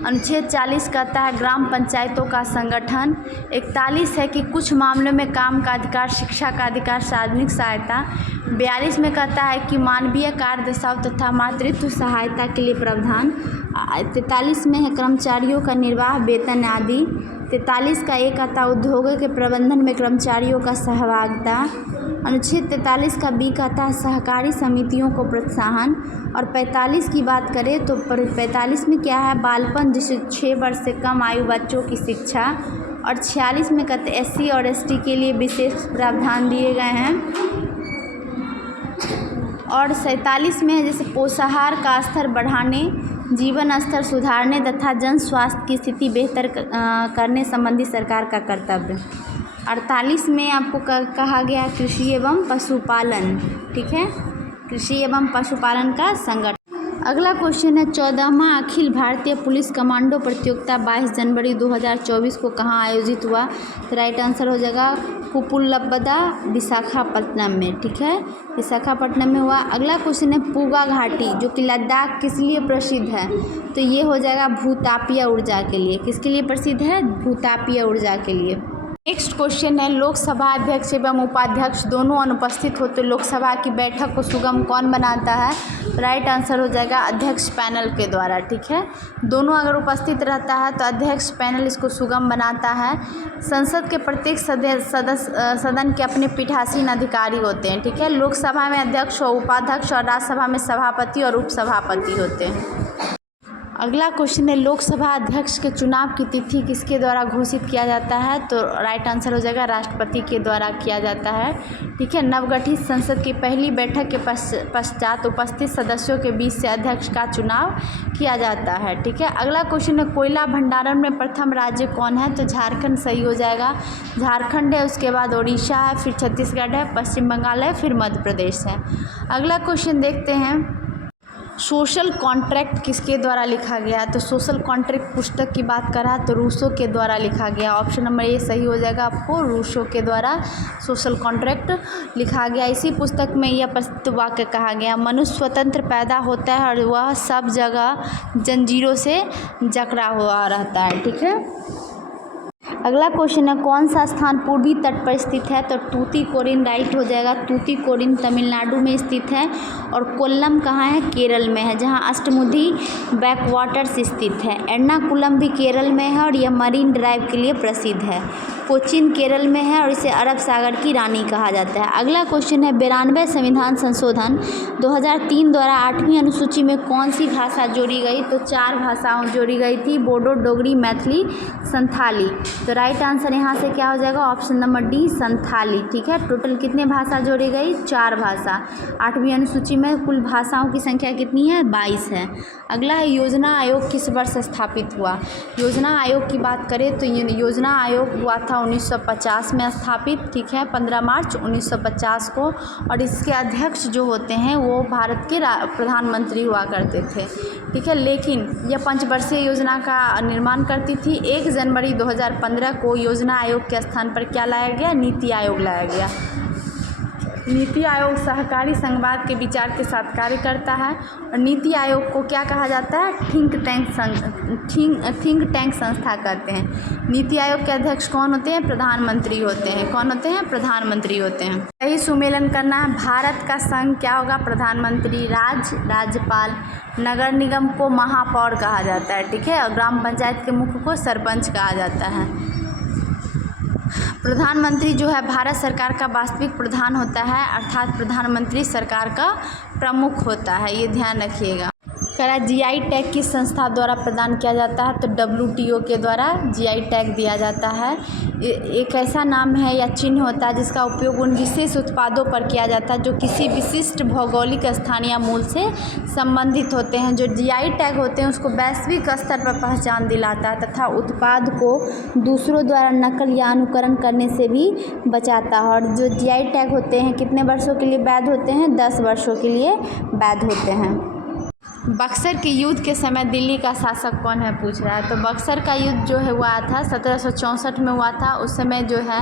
अनुच्छेद 40 कहता है ग्राम पंचायतों का संगठन। 41 है कि कुछ मामलों में काम का अधिकार, शिक्षा का अधिकार, सार्वजनिक सहायता। 42 में कहता है कि मानवीय कार्य दशाओं तथा मातृत्व सहायता के लिए प्रावधान। 43 में है कर्मचारियों का निर्वाह वेतन आदि। 43 का एक कहता उद्योगों के प्रबंधन में कर्मचारियों का सहभागिता। अनुच्छेद 43 का बी कहता है सहकारी समितियों को प्रोत्साहन। और 45 की बात करें तो 45 में क्या है, बालपन जिसे 6 वर्ष से कम आयु बच्चों की शिक्षा। और 46 में कहते हैं SC और ST के लिए विशेष प्रावधान दिए गए हैं। और 47 में है जैसे पोषाहार का स्तर बढ़ाने, जीवन स्तर सुधारने तथा जन स्वास्थ्य की स्थिति बेहतर करने संबंधी सरकार का कर्तव्य। 48 में आपको कहा गया कृषि एवं पशुपालन। ठीक है, कृषि एवं पशुपालन का संगठन। अगला क्वेश्चन है 14वां अखिल भारतीय पुलिस कमांडो प्रतियोगिता 22 जनवरी 2024 को कहाँ आयोजित हुआ। तो राइट आंसर हो जाएगा कुपुलबदा विशाखापट्टनम में। ठीक है, विशाखापट्टनम में हुआ। अगला क्वेश्चन है पूगा घाटी जो कि लद्दाख किस लिए प्रसिद्ध है। तो ये हो जाएगा भूतापीय ऊर्जा के लिए। किसके लिए प्रसिद्ध है? भूतापीय ऊर्जा के लिए। नेक्स्ट क्वेश्चन है लोकसभा अध्यक्ष एवं उपाध्यक्ष दोनों अनुपस्थित हो तो लोकसभा की बैठक को सुगम कौन बनाता है। राइट आंसर हो जाएगा अध्यक्ष पैनल के द्वारा। ठीक है, दोनों अगर उपस्थित रहता है तो अध्यक्ष पैनल इसको सुगम बनाता है। संसद के प्रत्येक सदन के अपने पीठासीन अधिकारी होते हैं। ठीक है, लोकसभा में अध्यक्ष और उपाध्यक्ष और राज्यसभा में सभापति और उपसभापति होते हैं। अगला क्वेश्चन है लोकसभा अध्यक्ष के चुनाव की तिथि किसके द्वारा घोषित किया जाता है। तो राइट आंसर हो जाएगा राष्ट्रपति के द्वारा किया जाता है। ठीक है, नवगठित संसद की पहली बैठक के पश्चात उपस्थित सदस्यों के बीच से अध्यक्ष का चुनाव किया जाता है। ठीक है, अगला क्वेश्चन है कोयला भंडारण में प्रथम राज्य कौन है। तो झारखंड सही हो जाएगा। झारखंड है, उसके बाद उड़ीसा है, फिर छत्तीसगढ़ है, पश्चिम बंगाल है, फिर मध्य प्रदेश है। अगला क्वेश्चन देखते हैं सोशल कॉन्ट्रैक्ट किसके द्वारा लिखा गया। तो सोशल कॉन्ट्रैक्ट पुस्तक की बात करा तो रूसो के द्वारा लिखा गया। ऑप्शन नंबर ए सही हो जाएगा आपको, रूसो के द्वारा सोशल कॉन्ट्रैक्ट लिखा गया। इसी पुस्तक में यह प्रसिद्ध वाक्य कहा गया मनुष्य स्वतंत्र पैदा होता है और वह सब जगह जंजीरों से जकड़ा हुआ रहता है। ठीक है, अगला क्वेश्चन है कौन सा स्थान पूर्वी तट पर स्थित है। तो तूतीकोरिन राइट हो जाएगा। तूतीकोरिन तमिलनाडु में स्थित है और कोल्लम कहाँ है? केरल में है, जहाँ अष्टमुदी बैकवाटर्स स्थित है। एर्नाकुलम भी केरल में है और यह मरीन ड्राइव के लिए प्रसिद्ध है। कोचीन केरल में है और इसे अरब सागर की रानी कहा जाता है। अगला क्वेश्चन है 92वें संविधान संशोधन 2003 द्वारा 8वीं अनुसूची में कौन सी भाषा जोड़ी गई। तो 4 भाषाओं जोड़ी गई थी, बोडो, डोगरी, मैथिली, संथाली। तो राइट आंसर यहाँ से क्या हो जाएगा? Option number D Santhali. ठीक है, टोटल कितने भाषा जोड़ी गई? 4 भाषा। 8वीं अनुसूची में कुल भाषाओं की संख्या कितनी है? 22 है। अगला है योजना आयोग किस वर्ष स्थापित हुआ। योजना आयोग की बात करें तो योजना आयोग हुआ था 1950 में स्थापित। ठीक है, 15 मार्च 1950 को। और इसके अध्यक्ष जो होते हैं वो भारत के प्रधानमंत्री हुआ करते थे। ठीक है, लेकिन यह 5 वर्षीय योजना का निर्माण करती थी। 1 जनवरी 2015 को योजना आयोग के स्थान पर क्या लाया गया? नीति आयोग लाया गया। नीति आयोग सहकारी संघवाद के विचार के साथ कार्य करता है और नीति आयोग को क्या कहा जाता है? थिंक टैंक संस्था कहते हैं। नीति आयोग के अध्यक्ष कौन होते हैं? प्रधानमंत्री होते हैं। कौन होते हैं? प्रधानमंत्री होते हैं। सही सुमेलन करना है। भारत का संघ क्या होगा? प्रधानमंत्री, राज्यपाल, नगर निगम को महापौर कहा जाता है। ठीक है, और ग्राम पंचायत के मुख्य को सरपंच कहा जाता है। प्रधानमंत्री जो है भारत सरकार का वास्तविक प्रधान होता है, अर्थात प्रधानमंत्री सरकार का प्रमुख होता है, ये ध्यान रखिएगा। करा जीआई टैग किस संस्था द्वारा प्रदान किया जाता है। तो WTO के द्वारा जीआई टैग दिया जाता है। एक ऐसा नाम है या चिन्ह होता है जिसका उपयोग उन विशेष उत्पादों पर किया जाता है जो किसी विशिष्ट भौगोलिक स्थान या मूल से संबंधित होते हैं। जो जीआई टैग होते हैं उसको वैश्विक स्तर पर पहचान दिलाता है तथा उत्पाद को दूसरों द्वारा नकल या अनुकरण करने से भी बचाता है। और जो जीआई टैग होते हैं कितने वर्षों के लिए वैध होते हैं? 10 वर्षों के लिए वैध होते हैं। बक्सर के युद्ध के समय दिल्ली का शासक कौन है पूछ रहा है। तो बक्सर का युद्ध जो है हुआ था 1764 में हुआ था। उस समय जो है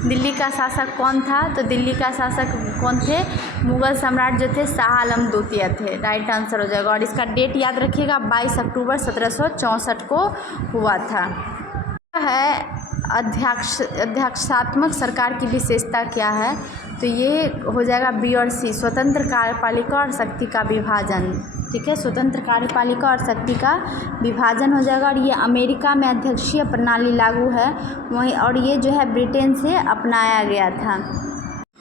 दिल्ली का शासक कौन था। तो दिल्ली का शासक कौन थे? मुगल सम्राट जो थे शाह आलम द्वितीय थे। राइट आंसर हो जाएगा। और इसका डेट याद रखिएगा 22 अक्टूबर 1764 को हुआ था। है अध्यक्षात्मक सरकार की विशेषता क्या है। तो ये हो जाएगा बी और सी, स्वतंत्र कार्यपालिका और शक्ति का विभाजन। ठीक है, स्वतंत्र कार्यपालिका और शक्ति का विभाजन हो जाएगा। और ये अमेरिका में अध्यक्षीय प्रणाली लागू है वहीं, और ये जो है ब्रिटेन से अपनाया गया था।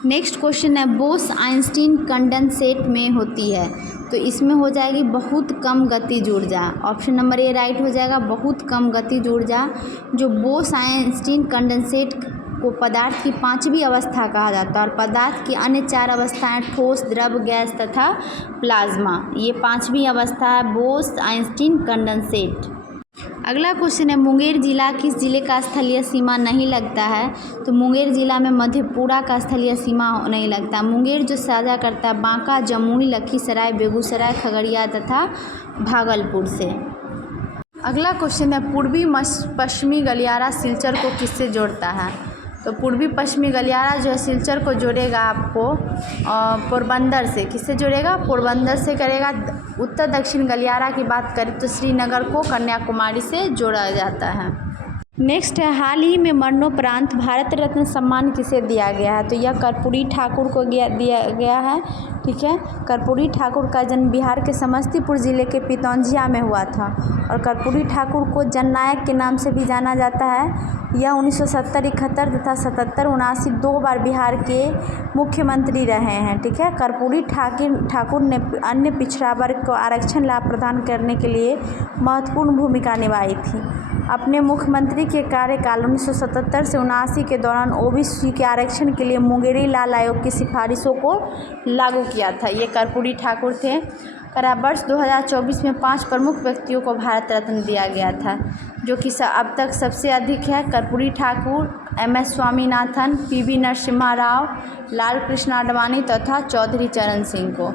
नेक्स्ट क्वेश्चन है बोस आइंस्टीन कंडेंसेट में होती है। तो इसमें हो जाएगी बहुत कम गतिज ऊर्जा। ऑप्शन नंबर ए राइट हो जाएगा, बहुत कम गतिज ऊर्जा। जो बोस आइंस्टीन कंडेंसेट को पदार्थ की 5वीं अवस्था कहा जाता है और पदार्थ की अन्य 4 अवस्थाएं ठोस, द्रव, गैस तथा प्लाज्मा। ये 5वीं अवस्था है बोस आइंस्टीन कंडेंसेट। अगला क्वेश्चन है मुंगेर जिला किस जिले का स्थलीय सीमा नहीं लगता है? तो मुंगेर जिला में मधेपुरा का स्थलीय सीमा नहीं लगता। मुंगेर जो साझा करता है बांका, जमुई, लखीसराय, बेगूसराय, खगड़िया तथा भागलपुर से। अगला क्वेश्चन है पूर्वी पश्चिमी गलियारा सिलचर को किससे जोड़ता है? तो पूर्वी पश्चिमी गलियारा जो है सिलचर को जोड़ेगा आपको पोरबंदर से। किससे जोड़ेगा? पोरबंदर से करेगा। उत्तर दक्षिण गलियारा की बात करें तो श्रीनगर को कन्याकुमारी से जोड़ा जाता है। नेक्स्ट है हाल ही में मरणोपरांत भारत रत्न सम्मान किसे दिया गया है? तो यह कर्पूरी ठाकुर को दिया गया है। ठीक है, कर्पूरी ठाकुर का जन्म बिहार के समस्तीपुर जिले के पितौंजिया में हुआ था और कर्पूरी ठाकुर को जननायक के नाम से भी जाना जाता है। यह 1970, 71 तथा 77, 79 2 बार बिहार के मुख्यमंत्री रहे हैं। ठीक है, कर्पूरी ठाकुर ने अन्य पिछड़ा वर्ग को आरक्षण लाभ प्रदान करने के लिए महत्वपूर्ण भूमिका निभाई थी। अपने मुख्यमंत्री के कार्यकाल 1977 से 79 के दौरान ओबीसी के आरक्षण के लिए मुंगेरी लाल आयोग की सिफारिशों को लागू किया था। ये कर्पूरी ठाकुर थे। वर्ष 2024 में 5 प्रमुख व्यक्तियों को भारत रत्न दिया गया था, जो कि अब तक सबसे अधिक है कर्पूरी ठाकुर, MS स्वामीनाथन, PV नरसिम्हा राव, लाल कृष्ण आडवाणी तथा चौधरी चरण सिंह को।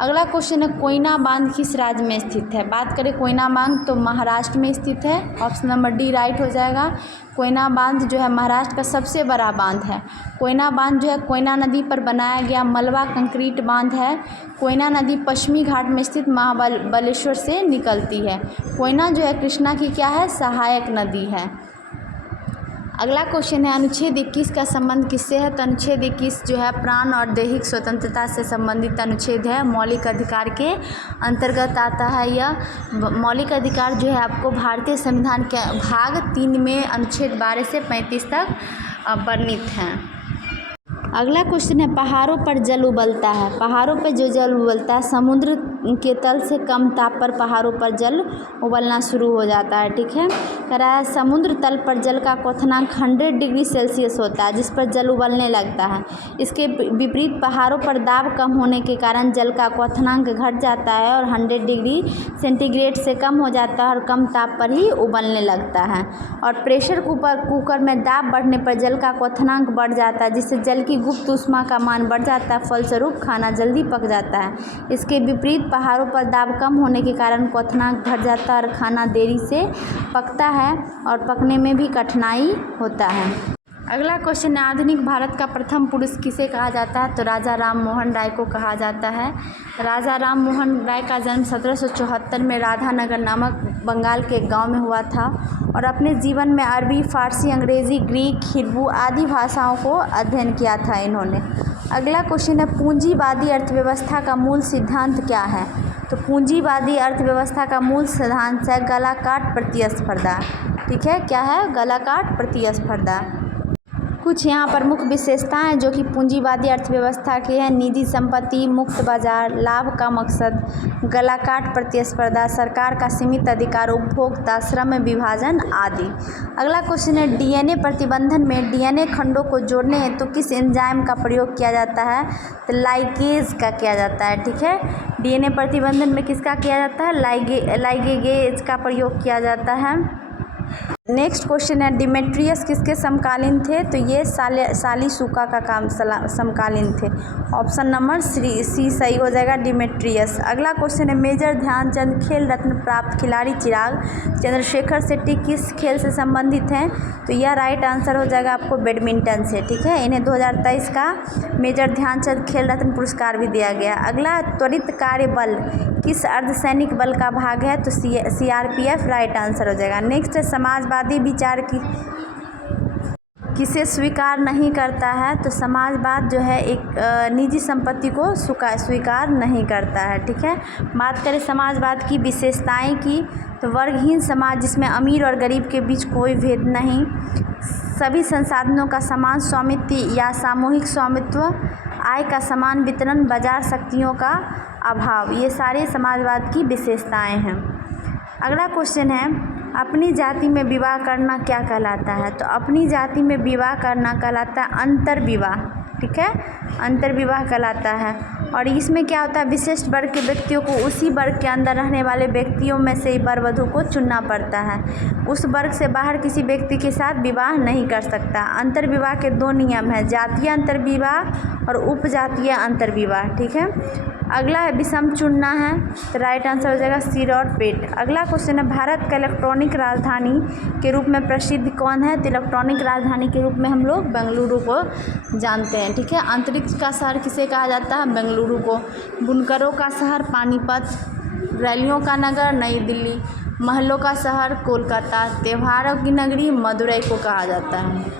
अगला क्वेश्चन है कोयना बांध किस राज्य में स्थित है? बात करें कोयना बांध तो महाराष्ट्र में स्थित है। ऑप्शन नंबर डी राइट हो जाएगा। कोयना बांध जो है महाराष्ट्र का सबसे बड़ा बांध है। कोयना बांध जो है कोयना नदी पर बनाया गया मलबा कंक्रीट बांध है। कोयना नदी पश्चिमी घाट में स्थित महाबलेश्वर से निकलती है। कोयना जो है कृष्णा की क्या है? सहायक नदी है। अगला क्वेश्चन है अनुच्छेद 21 का संबंध किससे है? तो अनुच्छेद 21 जो है प्राण और दैहिक स्वतंत्रता से संबंधित अनुच्छेद है। मौलिक अधिकार के अंतर्गत आता है। यह मौलिक अधिकार जो है आपको भारतीय संविधान के भाग 3 में अनुच्छेद 12 से 35 तक वर्णित हैं। अगला क्वेश्चन है पहाड़ों पर जल उबलता है। पहाड़ों पर जो जल उबलता है समुद्र के तल से कम ताप पर पहाड़ों पर जल उबलना शुरू हो जाता है। ठीक है, कह रहा है समुद्र तल पर जल का क्वथनांक 100 डिग्री सेल्सियस होता है, जिस पर जल उबलने लगता है। इसके विपरीत पहाड़ों पर दाब कम होने के कारण जल का क्वथनांक घट जाता है और 100 डिग्री सेंटीग्रेड से कम हो जाता है और कम ताप पर ही उबलने लगता है। और प्रेशर कुकर में दाब बढ़ने पर जल का क्वथनांक बढ़ जाता है, जिससे जल की गुप्त ऊष्मा का मान बढ़ जाता है, फलस्वरूप खाना जल्दी पक जाता है। इसके विपरीत पहाड़ों पर दाब कम होने के कारण क्वथनांक घट जाता है और खाना देरी से पकता है और पकने में भी कठिनाई होता है। अगला क्वेश्चन है आधुनिक भारत का प्रथम पुरुष किसे कहा जाता है? तो राजा राम मोहन राय को कहा जाता है। राजा राम मोहन राय का जन्म 1774 में राधानगर नामक बंगाल के गांव में हुआ था और अपने जीवन में अरबी, फारसी, अंग्रेजी, ग्रीक, हिब्रू आदि भाषाओं को अध्ययन किया था इन्होंने। अगला क्वेश्चन है पूंजीवादी अर्थव्यवस्था का मूल सिद्धांत क्या है? तो पूंजीवादी अर्थव्यवस्था का मूल सिद्धांत है गला काट प्रतिस्पर्धा। ठीक है, क्या है? गला काट प्रतिस्पर्धा। कुछ यहाँ पर मुख्य विशेषताएं जो कि पूंजीवादी अर्थव्यवस्था की है: निजी संपत्ति, मुक्त बाजार, लाभ का मकसद, गलाकाट प्रतिस्पर्धा, सरकार का सीमित अधिकार, उपभोक्ता, श्रम विभाजन आदि। अगला क्वेश्चन है डीएनए प्रतिबंधन में डीएनए खंडों को जोड़ने हेतु तो किस एंजाइम का प्रयोग किया जाता है? तो लाइगेज का किया जाता है। ठीक है, डीएनए प्रतिबंधन में किसका किया जाता है? लाइगेज का प्रयोग किया जाता है। नेक्स्ट क्वेश्चन है डिमेट्रियस किसके समकालीन थे? तो ये सालिशुका का काम समकालीन थे। ऑप्शन नंबर सी सही हो जाएगा, डिमेट्रियस। अगला क्वेश्चन है मेजर ध्यानचंद खेल रत्न प्राप्त खिलाड़ी चिराग चंद्रशेखर शेट्टी किस खेल से संबंधित हैं? तो यह राइट आंसर हो जाएगा आपको बैडमिंटन से। ठीक है, इन्हें 2023 का मेजर ध्यानचंद खेल रत्न पुरस्कार भी दिया गया। अगला त्वरित कार्य बल किस अर्धसैनिक बल का भाग है? तो CRPF राइट आंसर हो जाएगा। नेक्स्ट है समाजवादी विचार किसे स्वीकार नहीं करता है? तो समाजवाद जो है एक निजी संपत्ति को स्वीकार नहीं करता है। ठीक है, बात करें समाजवाद की विशेषताएं की तो वर्गहीन समाज जिसमें अमीर और गरीब के बीच कोई भेद नहीं, सभी संसाधनों का समान स्वामित्व या सामूहिक स्वामित्व, आय का समान वितरण, बाजार शक्तियों का अभाव, ये सारे समाजवाद की विशेषताएं हैं। अगला क्वेश्चन है अपनी जाति में विवाह करना क्या कहलाता है? तो अपनी जाति में विवाह करना कहलाता है अंतर्विवाह। ठीक है, अंतर्विवाह कहलाता है। और इसमें क्या होता है, विशिष्ट वर्ग के व्यक्तियों को उसी वर्ग के अंदर रहने वाले व्यक्तियों में से ही वर वधू को चुनना पड़ता है। उस वर्ग से बाहर किसी व्यक्ति के साथ विवाह नहीं कर सकता। अंतर्विवाह के 2 नियम हैं, जातीय अंतर्विवाह और उपजातीय अंतर्विवाह। ठीक है, अगला है विषम चुनना है, तो राइट आंसर हो जाएगा सिर और पेट। अगला क्वेश्चन है भारत का इलेक्ट्रॉनिक राजधानी के रूप में प्रसिद्ध कौन है, तो इलेक्ट्रॉनिक राजधानी के रूप में हम लोग बेंगलुरु को जानते हैं। ठीक है, अंतरिक्ष का शहर किसे कहा जाता है, बेंगलुरु को। बुनकरों का शहर पानीपत, रैलियों का नगर नई दिल्ली, महलों का शहर कोलकाता, त्योहारों की नगरी मदुरई को कहा जाता है।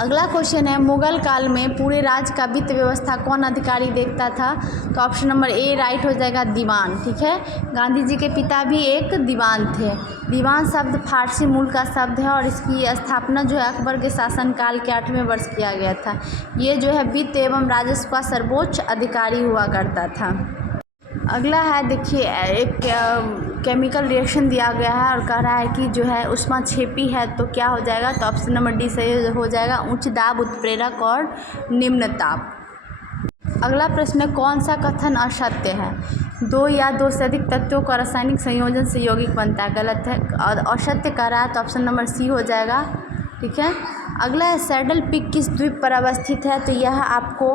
अगला क्वेश्चन है मुगल काल में पूरे राज्य का वित्त व्यवस्था कौन अधिकारी देखता था, तो ऑप्शन नंबर ए राइट हो जाएगा दीवान। ठीक है, गांधी जी के पिता भी एक दीवान थे। दीवान शब्द फारसी मूल का शब्द है और इसकी स्थापना जो है अकबर के शासनकाल के 8वें वर्ष किया गया था। ये जो है वित्त एवं राजस्व का सर्वोच्च अधिकारी हुआ करता था। अगला है देखिए, एक केमिकल रिएक्शन दिया गया है और कह रहा है कि जो है ऊष्माक्षेपी है, तो क्या हो जाएगा, तो ऑप्शन नंबर डी सही हो जाएगा, उच्च दाब उत्प्रेरक और निम्न ताप। अगला प्रश्न है कौन सा कथन असत्य है, 2 या 2 से अधिक तत्वों का रासायनिक संयोजन से यौगिक बनता है, गलत है। और असत्य कह रहा है तो ऑप्शन नंबर सी हो जाएगा। ठीक है, अगला है सैडल पीक किस द्वीप पर अवस्थित है, तो यह आपको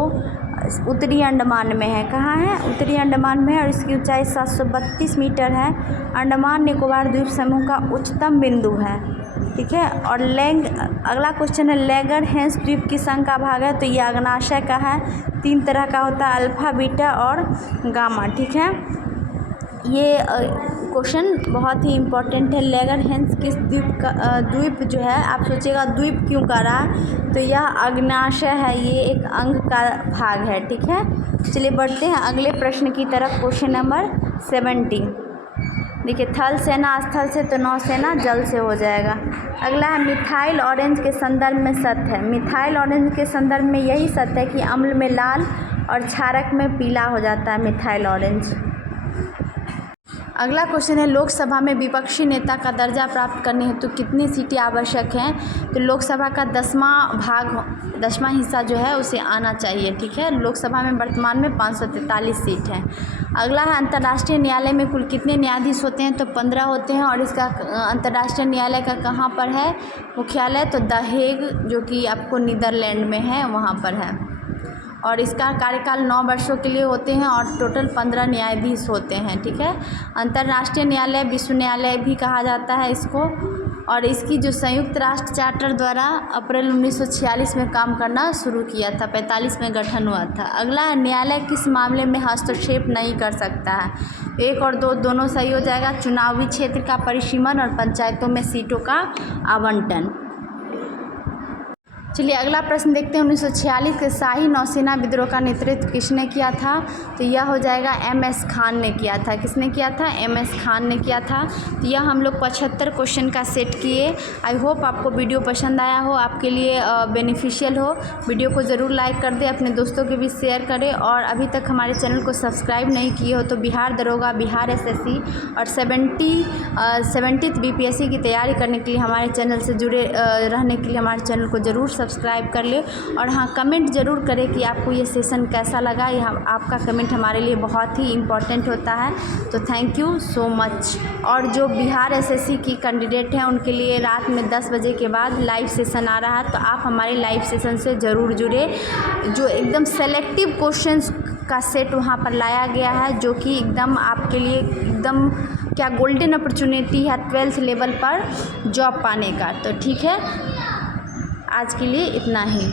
उत्तरी अंडमान में है। कहाँ है, उत्तरी अंडमान में है और इसकी ऊंचाई 732 मीटर है। अंडमान निकोबार द्वीप समूह का उच्चतम बिंदु है। ठीक है, और अगला क्वेश्चन है लैगर हैंस द्वीप की संघ का भाग है, तो ये अग्नाशय का है। 3 तरह का होता है, अल्फा बीटा और गामा। ठीक है, ये क्वेश्चन बहुत ही इम्पोर्टेंट है। लैगर हैंस किस द्वीप जो है, आप सोचिएगा द्वीप क्यों करा, तो यह अग्नाशय है, ये एक अंग का भाग है। ठीक है, चलिए बढ़ते हैं अगले प्रश्न की तरफ। क्वेश्चन नंबर 17 देखिए, थल सेना स्थल से, तो नौसेना जल से हो जाएगा। अगला है मिथाइल ऑरेंज के संदर्भ में सत्य है। मिथाइल ऑरेंज के संदर्भ में यही सत्य है कि अम्ल में लाल और क्षारक में पीला हो जाता है मिथाइल ऑरेंज। अगला क्वेश्चन है लोकसभा में विपक्षी नेता का दर्जा प्राप्त करने हेतु कितनी सीटें आवश्यक हैं, तो लोकसभा का 10वां हिस्सा जो है उसे आना चाहिए। ठीक है, लोकसभा में वर्तमान में 543 सीट हैं। अगला है अंतर्राष्ट्रीय न्यायालय में कुल कितने न्यायाधीश होते हैं, तो 15 होते हैं। और इसका अंतर्राष्ट्रीय न्यायालय का कहाँ पर है मुख्यालय, तो द हेग, जो कि आपको नीदरलैंड में है, वहाँ पर है। और इसका कार्यकाल 9 वर्षों के लिए होते हैं और टोटल 15 न्यायाधीश होते हैं। ठीक है, अंतर्राष्ट्रीय न्यायालय विश्व न्यायालय भी कहा जाता है इसको। और इसकी जो संयुक्त राष्ट्र चार्टर द्वारा अप्रैल 1946 में काम करना शुरू किया था, 45 में गठन हुआ था। अगला न्यायालय किस मामले में हस्तक्षेप नहीं कर सकता है, 1 और 2 दोनों सही हो जाएगा, चुनावी क्षेत्र का परिसीमन और पंचायतों में सीटों का आवंटन। चलिए अगला प्रश्न देखते हैं। 1946 के शाही नौसेना विद्रोह का नेतृत्व किसने किया था, तो यह हो जाएगा MS खान ने किया था। किसने किया था, MS खान ने किया था। तो यह हम लोग 75 क्वेश्चन का सेट किए। आई होप आपको वीडियो पसंद आया हो, आपके लिए बेनिफिशियल हो। वीडियो को ज़रूर लाइक कर दें, अपने दोस्तों के बीच शेयर करें। और अभी तक हमारे चैनल को सब्सक्राइब नहीं किए हो तो बिहार दरोगा, बिहार SSC और 70th BPSC की तैयारी करने के लिए हमारे चैनल से जुड़े रहने के लिए हमारे चैनल को ज़रूर सब्सक्राइब कर ले। और हाँ, कमेंट ज़रूर करें कि आपको ये सेशन कैसा लगा। यह आपका कमेंट हमारे लिए बहुत ही इम्पोर्टेंट होता है, तो थैंक यू सो मच। और जो बिहार SSC की कैंडिडेट हैं उनके लिए रात में 10 बजे के बाद लाइव सेशन आ रहा है, तो आप हमारे लाइव सेशन से ज़रूर जुड़े। जो एकदम सेलेक्टिव क्वेश्चंस का सेट वहाँ पर लाया गया है, जो कि एकदम आपके लिए एकदम क्या गोल्डन अपॉर्चुनिटी है 12th लेवल पर जॉब पाने का। तो ठीक है, आज के लिए इतना ही।